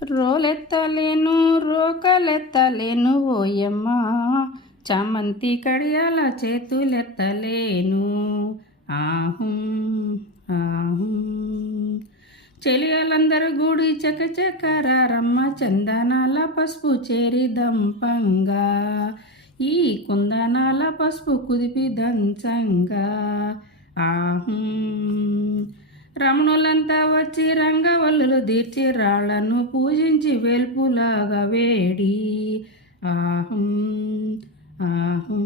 రోలెత్తలేను రోకలెత్తలేను ఓయమ్మ, చామంతి కడియాల చేతులెత్తలేను. ఆహు ఆహు చెలియలందరూ గూడి చకచకరారమ్మ, చందనాల పసుపు చేరి దంపంగా, ఈ కుందనాల పసుపు కుదిపి దంచంగా. ఆహు రమణులంతా వచ్చి రంగవల్లులు తీర్చి రాళ్లను పూజించి వేల్పులాగా వేడి. ఆహు ఆహు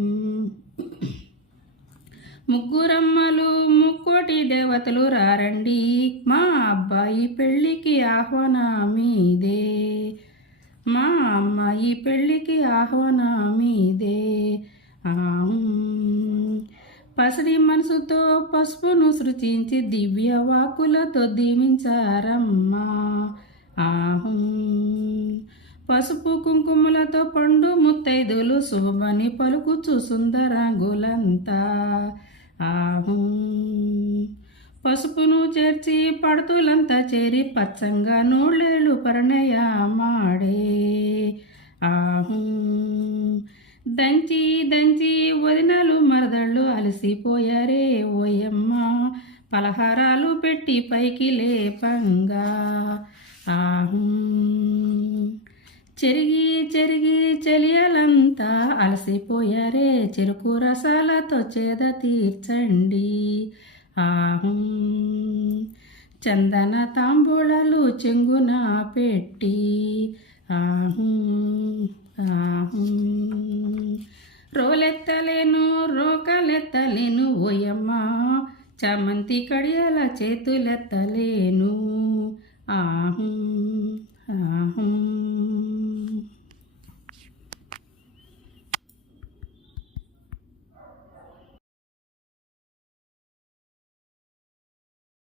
ముగ్గురమ్మలు ముక్కోటి దేవతలు రారండి, మా అబ్బాయి పెళ్ళికి ఆహ్వానమీదే, మా అమ్మాయి పెళ్ళికి ఆహ్వానమీదే. పసిడి మనసుతో పసుపును సృజించి దివ్య వాకులతో దీవించారమ్మా. ఆహు పసుపు కుంకుమలతో పండు ముత్తైదులు శుభమని పలుకుచు సుందరంగులంతా. ఆహు పసుపును చేర్చి పడుతులంతా చేరి పచ్చంగా నూళ్ళేళ్ళు పరిణయమాడే. ఆహు దంచి దంచి వదినలు మరదళ్ళు అలసిపోయారే ఓయమ్మ, పలహారాలు పెట్టి పైకి లేపంగా. ఆహు చెరిగి చెరిగి చెలియలంతా అలసిపోయారే, చెరుకు రసాలతో చేద తీర్చండి. ఆహు చందన తాంబూలాలు చెంగున పెట్టి. ఆహు ఆహు రోలెత్తలేను రోకలెత్తలేను ఓయమ్మ, చామంతి కడియాల చేతులెత్తలేను. ఆహు ఆహు